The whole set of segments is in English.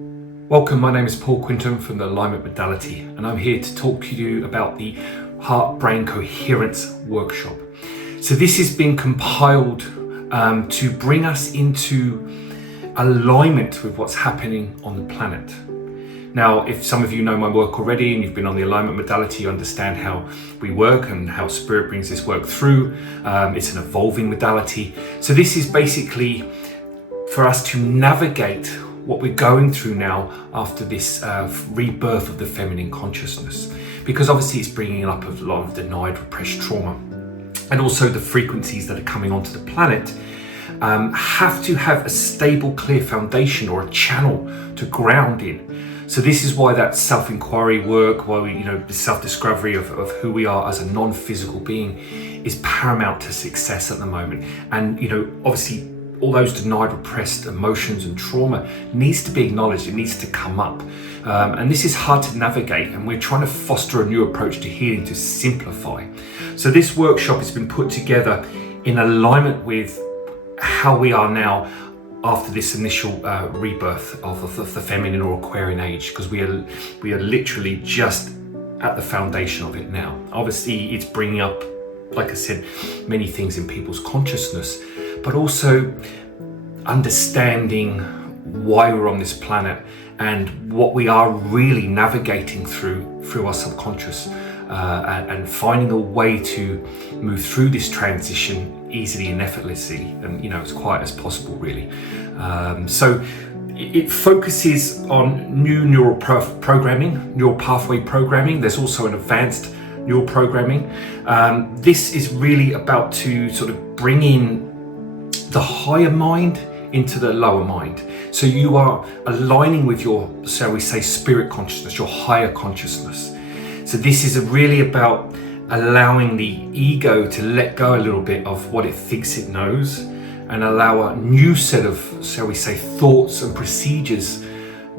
Welcome, my name is Paul Quinton from the Alignment Modality, and I'm here to talk to you about the Heart-Brain Coherence workshop. So this has been compiled to bring us into alignment with what's happening on the planet. Now, if some of you know my work already and you've been on the Alignment Modality, you understand how we work and how Spirit brings this work through. It's an evolving modality. So this is basically for us to navigate what we're going through now after this rebirth of the feminine consciousness, because obviously it's bringing up a lot of denied, repressed trauma, and also the frequencies that are coming onto the planet have to have a stable, clear foundation or a channel to ground in. So this is why that self-inquiry work, why we, the self-discovery of who we are as a non-physical being is paramount to success at the moment. And obviously all those denied, repressed emotions and trauma needs to be acknowledged. It needs to come up. And this is hard to navigate, and we're trying to foster a new approach to healing to simplify. So this workshop has been put together in alignment with how we are now after this initial rebirth of the feminine or Aquarian age, because we are literally just at the foundation of it now. Obviously, it's bringing up, like I said, many things in people's consciousness, but also understanding why we're on this planet and what we are really navigating through our subconscious, and finding a way to move through this transition easily and effortlessly, and as quiet as possible, really. So it focuses on new neural programming, neural pathway programming. There's also an advanced neural programming. This is really about to sort of bring in the higher mind into the lower mind. So you are aligning with your, shall we say, spirit consciousness, your higher consciousness. So this is really about allowing the ego to let go a little bit of what it thinks it knows and allow a new set of, shall we say, thoughts and procedures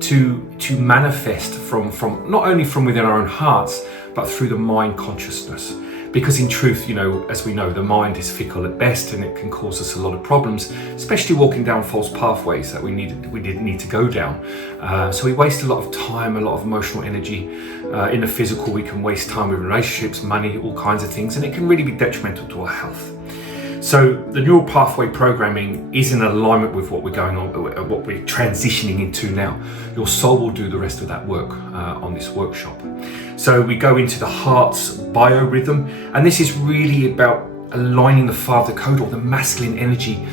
to manifest from not only from within our own hearts, but through the mind consciousness. Because in truth, as we know, the mind is fickle at best, and it can cause us a lot of problems, especially walking down false pathways that we didn't need to go down. So we waste a lot of time, a lot of emotional energy. In the physical, we can waste time with relationships, money, all kinds of things, and it can really be detrimental to our health. So the neural pathway programming is in alignment with what we're going on, what we're transitioning into now. Your soul will do the rest of that work on this workshop. So we go into the heart's biorhythm, and this is really about aligning the father code or the masculine energy.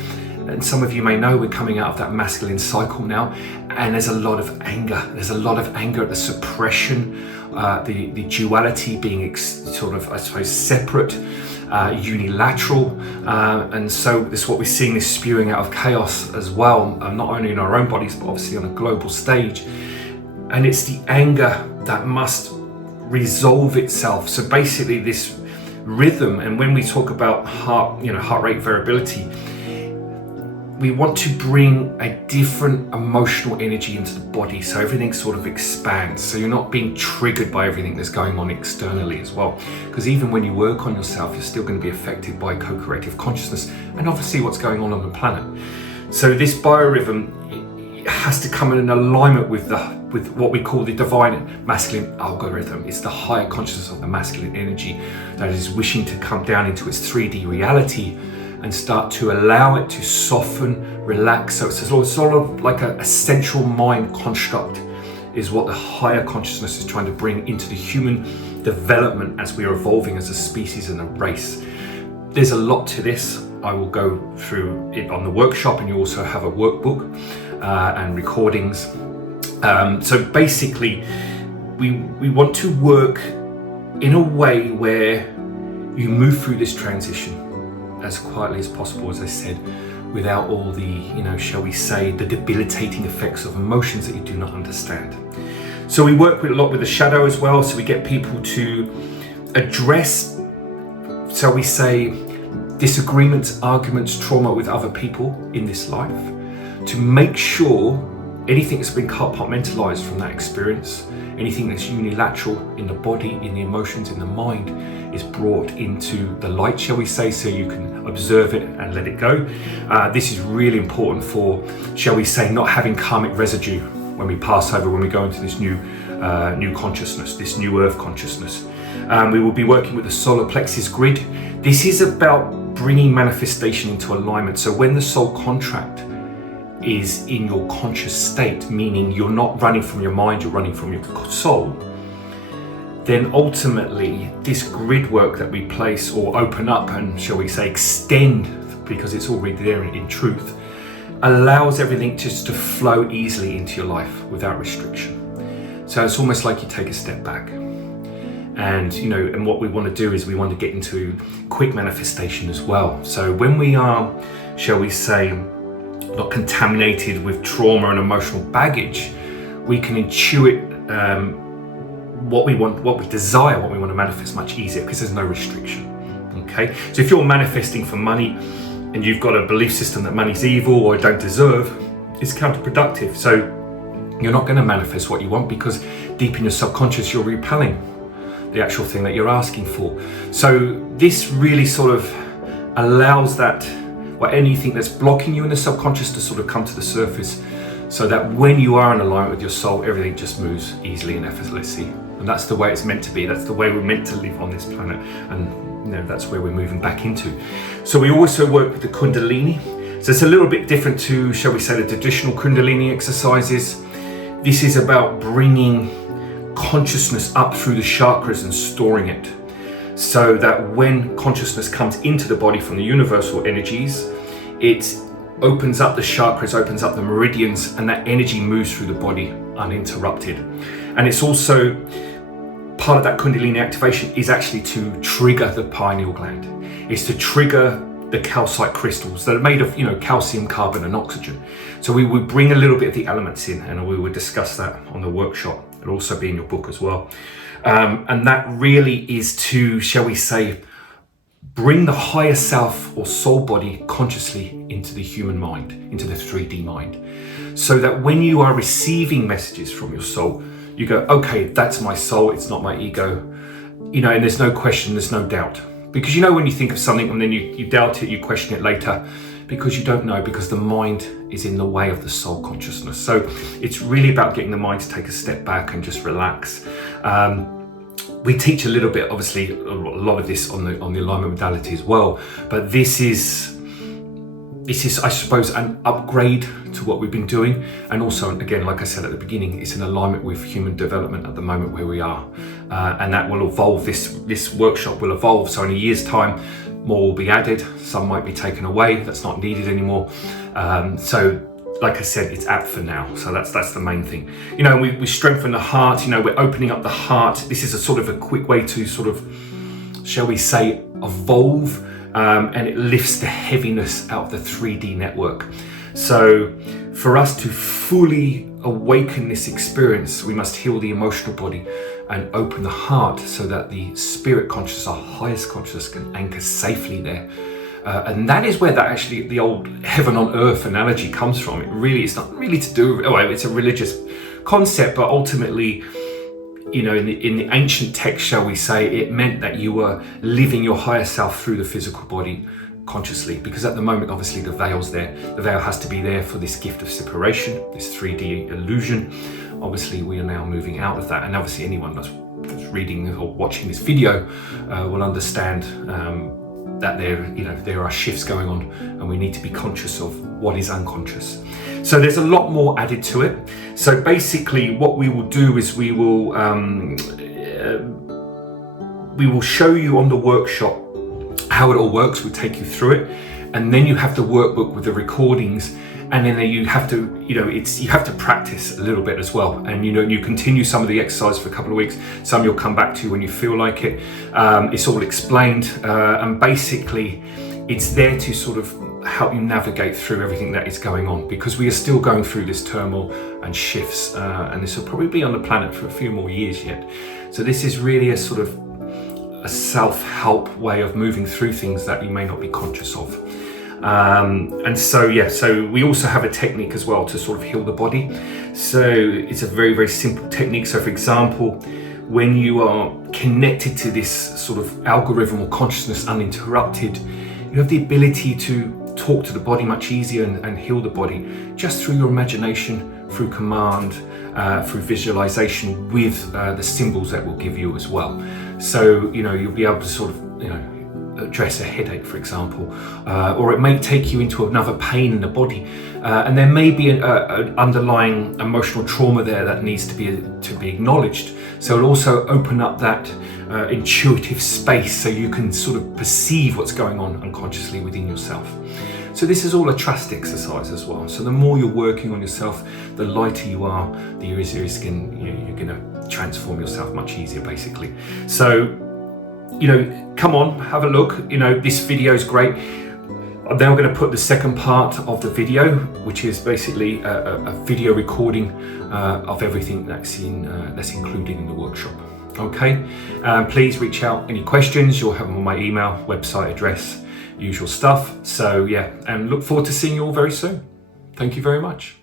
And some of you may know we're coming out of that masculine cycle now, and there's a lot of anger. There's a lot of anger at the suppression, the duality being sort of, I suppose, separate, unilateral, and so this is what we're seeing, this spewing out of chaos as well, not only in our own bodies but obviously on a global stage. And it's the anger that must resolve itself. So basically this rhythm, and when we talk about heart rate variability, we want to bring a different emotional energy into the body, so everything sort of expands, so you're not being triggered by everything that's going on externally as well, because even when you work on yourself, you're still going to be affected by co-creative consciousness and obviously what's going on the planet. So this biorhythm has to come in alignment with what we call the divine masculine algorithm. It's the higher consciousness of the masculine energy that is wishing to come down into its 3D reality and start to allow it to soften, relax. So it's sort of like a central mind construct is what the higher consciousness is trying to bring into the human development as we are evolving as a species and a race. There's a lot to this. I will go through it on the workshop, and you also have a workbook and recordings. So basically, we want to work in a way where you move through this transition as quietly as possible, as I said, without all the, shall we say, the debilitating effects of emotions that you do not understand. So we work a lot with the shadow as well, so we get people to address, shall we say, disagreements, arguments, trauma with other people in this life, to make sure anything that's been compartmentalized from that experience, anything that's unilateral in the body, in the emotions, in the mind, is brought into the light, shall we say, so you can observe it and let it go. This is really important for, shall we say, not having karmic residue when we pass over, when we go into this new consciousness, this new earth consciousness. We will be working with the solar plexus grid. This is about bringing manifestation into alignment. So when the soul contract is in your conscious state, meaning you're not running from your mind, you're running from your soul, then ultimately this grid work that we place or open up and, shall we say, extend, because it's already there in truth, allows everything just to flow easily into your life without restriction. So it's almost like you take a step back. And and what we want to do is we want to get into quick manifestation as well. So when we are, shall we say, not contaminated with trauma and emotional baggage, we can intuit what we want, what we desire, what we want to manifest much easier, because there's no restriction. Okay, so if you're manifesting for money and you've got a belief system that money's evil or don't deserve, it's counterproductive. So you're not going to manifest what you want, because deep in your subconscious you're repelling the actual thing that you're asking for. So this really sort of allows that, or anything that's blocking you in the subconscious, to sort of come to the surface, so that when you are in alignment with your soul, everything just moves easily and effortlessly. And that's the way it's meant to be. That's the way we're meant to live on this planet. And that's where we're moving back into. So we also work with the Kundalini. So it's a little bit different to, shall we say, the traditional Kundalini exercises. This is about bringing consciousness up through the chakras and storing it, so that when consciousness comes into the body from the universal energies, it opens up the chakras, opens up the meridians, and that energy moves through the body uninterrupted. And it's also part of that Kundalini activation is actually to trigger the pineal gland. It's to trigger the calcite crystals that are made of, calcium, carbon, and oxygen. So we would bring a little bit of the elements in, and we would discuss that on the workshop. It'll also be in your book as well. And that really is to, shall we say, bring the higher self or soul body consciously into the human mind, into the 3D mind. So that when you are receiving messages from your soul, you go, okay, that's my soul, it's not my ego. And there's no question, there's no doubt. Because when you think of something and then you doubt it, you question it later, because you don't know, because the mind is in the way of the soul consciousness. So it's really about getting the mind to take a step back and just relax. We teach a little bit, obviously, a lot of this on the alignment modality as well, but this is, I suppose, an upgrade to what we've been doing. And also, again, like I said at the beginning, it's in alignment with human development at the moment where we are. And that will evolve, this workshop will evolve. So in a year's time, more will be added, some might be taken away, that's not needed anymore. So like I said, it's apt for now. So that's the main thing. We strengthen the heart, we're opening up the heart. This is a sort of a quick way to sort of, shall we say, evolve, and it lifts the heaviness out of the 3D network. So for us to fully awaken this experience, we must heal the emotional body and open the heart, so that the spirit consciousness, our highest consciousness, can anchor safely there. And that is where the old heaven on earth analogy comes from. It's not really to do, it's a religious concept, but ultimately, in the ancient text, shall we say, it meant that you were living your higher self through the physical body consciously, because at the moment, obviously, the veil's there. The veil has to be there for this gift of separation, this 3D illusion. Obviously, we are now moving out of that, and obviously anyone that's reading or watching this video will understand that there are shifts going on, and we need to be conscious of what is unconscious. So there's a lot more added to it. So basically what we will do is we will show you on the workshop how it all works. We'll take you through it, and then you have the workbook with the recordings, and then you have to, you have to practice a little bit as well. And you continue some of the exercise for a couple of weeks. Some you'll come back to when you feel like it. It's all explained, and basically it's there to sort of help you navigate through everything that is going on, because we are still going through this turmoil and shifts, and this will probably be on the planet for a few more years yet. So this is really a sort of a self-help way of moving through things that you may not be conscious of. And so we also have a technique as well to sort of heal the body. So it's a very, very simple technique. So for example, when you are connected to this sort of algorithm or consciousness uninterrupted, you have the ability to talk to the body much easier and heal the body just through your imagination, through command, through visualization with the symbols that we'll give you as well. So, you'll be able to sort of, address a headache, for example, or it may take you into another pain in the body, and there may be an underlying emotional trauma there that needs to be acknowledged. So it'll also open up that intuitive space so you can sort of perceive what's going on unconsciously within yourself. So this is all a trust exercise as well. So the more you're working on yourself, the lighter you are, the easier it's you're going to transform yourself much easier, basically. So, come on, have a look. This video is great. I'm now going to put the second part of the video, which is basically a video recording of everything that's included in the workshop. Okay, please reach out. Any questions, you'll have them on my email, website address, usual stuff. So yeah, and look forward to seeing you all very soon. Thank you very much.